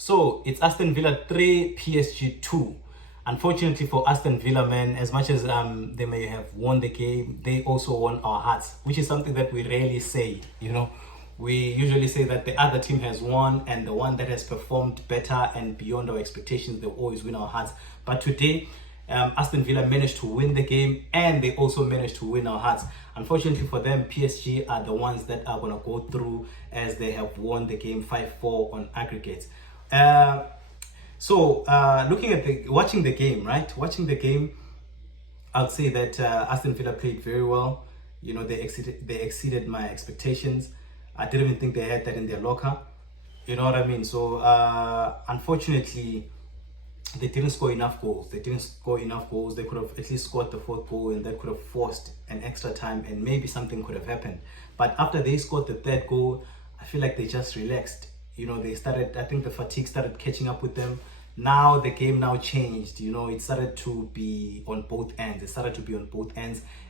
So it's Aston Villa 3, PSG 2. Unfortunately for Aston Villa, man, as much as they may have won the game, they also won our hearts, which is something that we rarely say. We usually say that the other team has won, and the one that has performed better and beyond our expectations, they always win our hearts. But today, Aston Villa managed to win the game, and they also managed to win our hearts. Unfortunately for them, PSG are the ones that are going to go through, as they have won the game 5-4 on aggregates. Watching the game, right? Watching the game, I'd say that Aston Villa played very well. They exceeded my expectations. I didn't even think they had that in their locker. You know what I mean? So unfortunately, they didn't score enough goals. They could have at least scored the fourth goal, and that could have forced an extra time, and maybe something could have happened. But after they scored the third goal, I feel like they just relaxed. I think the fatigue started catching up with them. Now the game now changed. It started to be on both ends.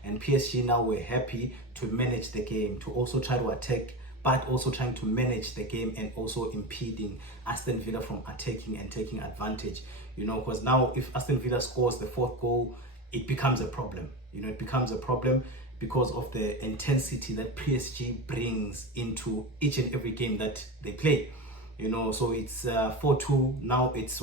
And PSG now were happy to manage the game, to also try to attack, but also trying to manage the game and also impeding Aston Villa from attacking and taking advantage. Because now if Aston Villa scores the fourth goal, it becomes a problem. It becomes a problem because of the intensity that PSG brings into each and every game that they play. So it's 4-2 now. It's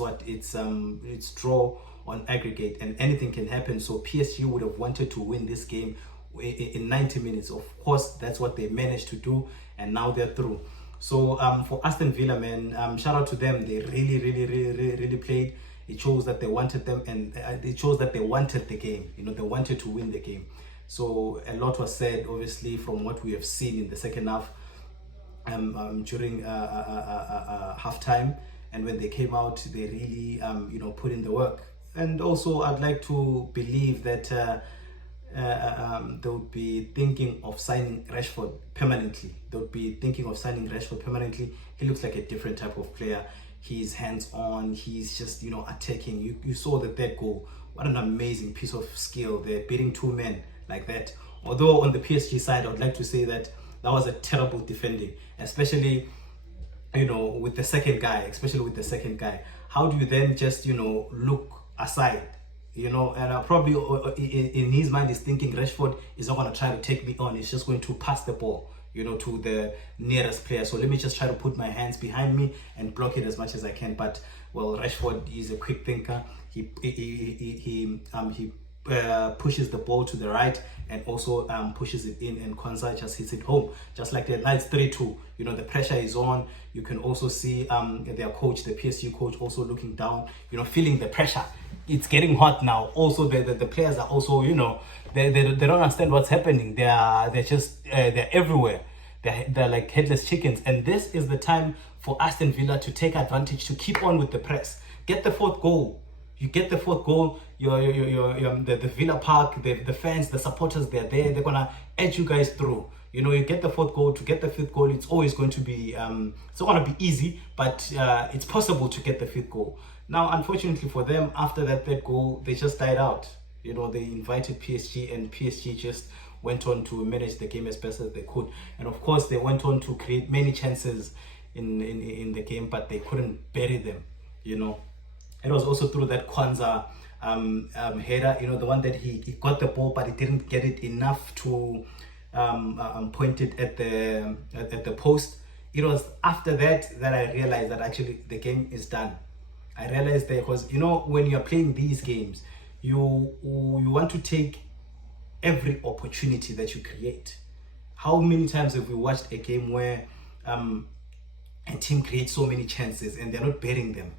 draw on aggregate, and anything can happen. So PSG would have wanted to win this game in 90 minutes. Of course, that's what they managed to do, and now they're through. So for Aston Villa, man, shout out to them. They really played. It shows that they wanted them, and it shows that they wanted the game. They wanted to win the game. So a lot was said, obviously, from what we have seen in the second half. During halftime, and when they came out, they really put in the work. And also, I'd like to believe that they would be thinking of signing Rashford permanently. He looks like a different type of player. He's hands-on. He's just attacking. You saw the third goal. What an amazing piece of skill. They're beating two men like that. Although on the PSG side, I would like to say that was a terrible defending, especially with the second guy. How do you then just look aside? And probably in his mind is thinking Rashford is not going to try to take me on. He's just going to pass the ball to the nearest player. So let me just try to put my hands behind me and block it as much as I can. But Rashford is a quick thinker. He pushes the ball to the right and also pushes it in, and Kwanzaa just hits it home, just like that. Now it's 3-2. The pressure is on. You can also see their coach, the PSG coach, also looking down, feeling the pressure. It's getting hot now. Also, the players are also, they don't understand what's happening. They're everywhere. They're like headless chickens. And this is the time for Aston Villa to take advantage, to keep on with the press. Get the fourth goal. You get the fourth goal, the Villa Park, the fans, the supporters, they're there. They're gonna edge you guys through. You get the fourth goal. To get the fifth goal, it's always going to be it's not gonna be easy, but it's possible to get the fifth goal. Now, unfortunately for them, after that third goal, they just died out. They invited PSG, and PSG just went on to manage the game as best as they could. And of course, they went on to create many chances in the game, but they couldn't bury them. It was also through that Kwanzaa header, the one that he got the ball, but he didn't get it enough to point it at the post. It was after that I realized that actually the game is done. I realized that because when you're playing these games, you want to take every opportunity that you create. How many times have we watched a game where a team creates so many chances and they're not bearing them?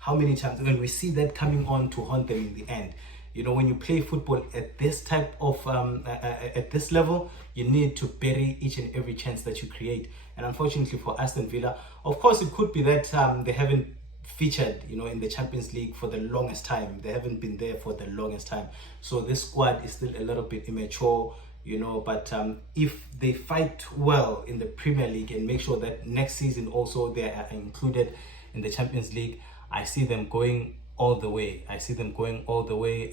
How many times when we see that coming on to haunt them in the end? When you play football at this type of at this level, you need to bury each and every chance that you create. And unfortunately for Aston Villa, of course, it could be that they haven't featured in the Champions League for the longest time. They haven't been there for the longest time, so this squad is still a little bit immature. But if they fight well in the Premier League and make sure that next season also they are included in the Champions League, I see them going all the way.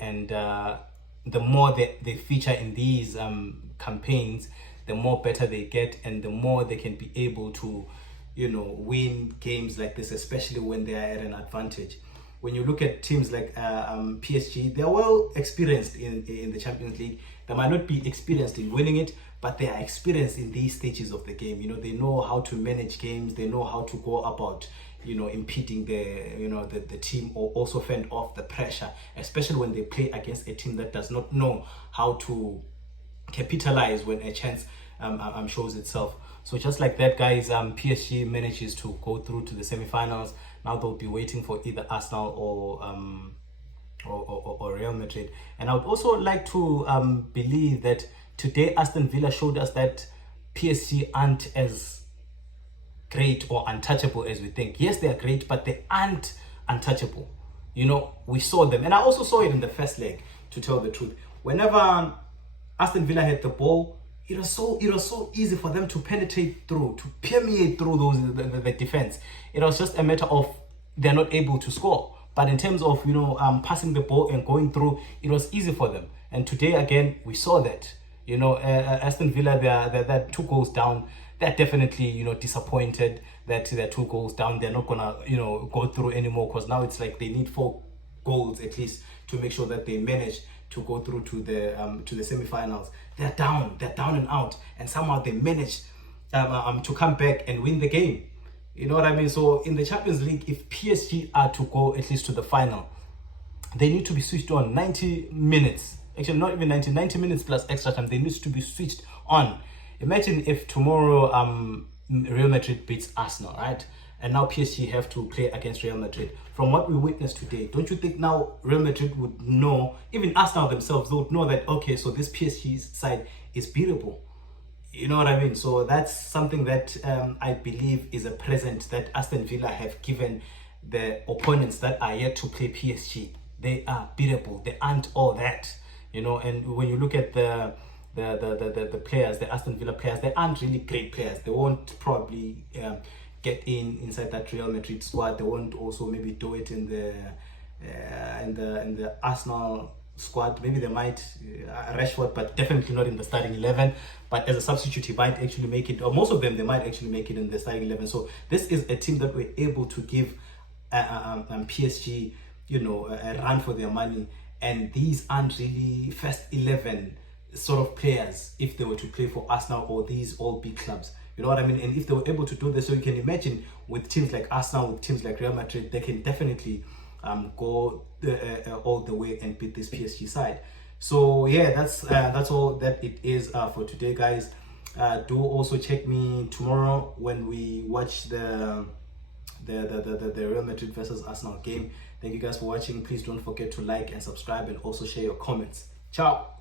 And the more they feature in these campaigns, the more better they get, and the more they can be able to win games like this, especially when they are at an advantage. When you look at teams like PSG, they're well experienced in the Champions League. They might not be experienced in winning it, but they are experienced in these stages of the game. They know how to manage games. They know how to go about, impeding the team, or also fend off the pressure, especially when they play against a team that does not know how to capitalize when a chance shows itself. So just like that, guys, PSG manages to go through to the semi-finals. Now they'll be waiting for either Arsenal or Real Madrid. And I would also like to believe that today Aston Villa showed us that PSG aren't as great or untouchable as we think. Yes, they are great, but they aren't untouchable. We saw them, and I also saw it in the first leg, to tell the truth. Whenever Aston Villa had the ball, it was so easy for them to penetrate through, to permeate through the defense. It was just a matter of they're not able to score. But in terms of passing the ball and going through, it was easy for them. And today again, we saw that. Aston Villa, they're 2 goals down. They're definitely disappointed that they're 2 goals down. They're not gonna go through anymore, because now it's like they need 4 goals at least to make sure that they manage to go through to the semi-finals. They're down and out, and somehow they manage to come back and win the game. You know what I mean? So in the Champions League, if PSG are to go at least to the final, they need to be switched on 90 minutes. Actually, not even 90 minutes plus extra time. They need to be switched on. Imagine if tomorrow Real Madrid beats Arsenal, right? And now PSG have to play against Real Madrid. From what we witnessed today, don't you think now Real Madrid would know, even Arsenal themselves, they would know that, okay, so this PSG side is beatable. You know what I mean? So that's something that I believe is a present that Aston Villa have given the opponents that are yet to play PSG. They are beatable. They aren't all that, And when you look at the players, the Aston Villa players, they aren't really great players. They won't probably get inside that Real Madrid squad. They won't also maybe do it in the Arsenal squad. Maybe they might Rashford, but definitely not in the starting 11. But as a substitute, he might actually make it, or most of them, they might actually make it in the starting 11. So this is a team that we're able to give PSG, a run for their money. And these aren't really first 11 sort of players if they were to play for Arsenal or these all big clubs. You know what I mean? And if they were able to do this, so you can imagine with teams like Arsenal, with teams like Real Madrid, they can definitely go all the way and beat this PSG side. So yeah, that's all that it is for today, guys. Do also check me tomorrow when we watch the Real Madrid versus Arsenal game. Thank you guys for watching. Please don't forget to like and subscribe, and also share your comments. Ciao.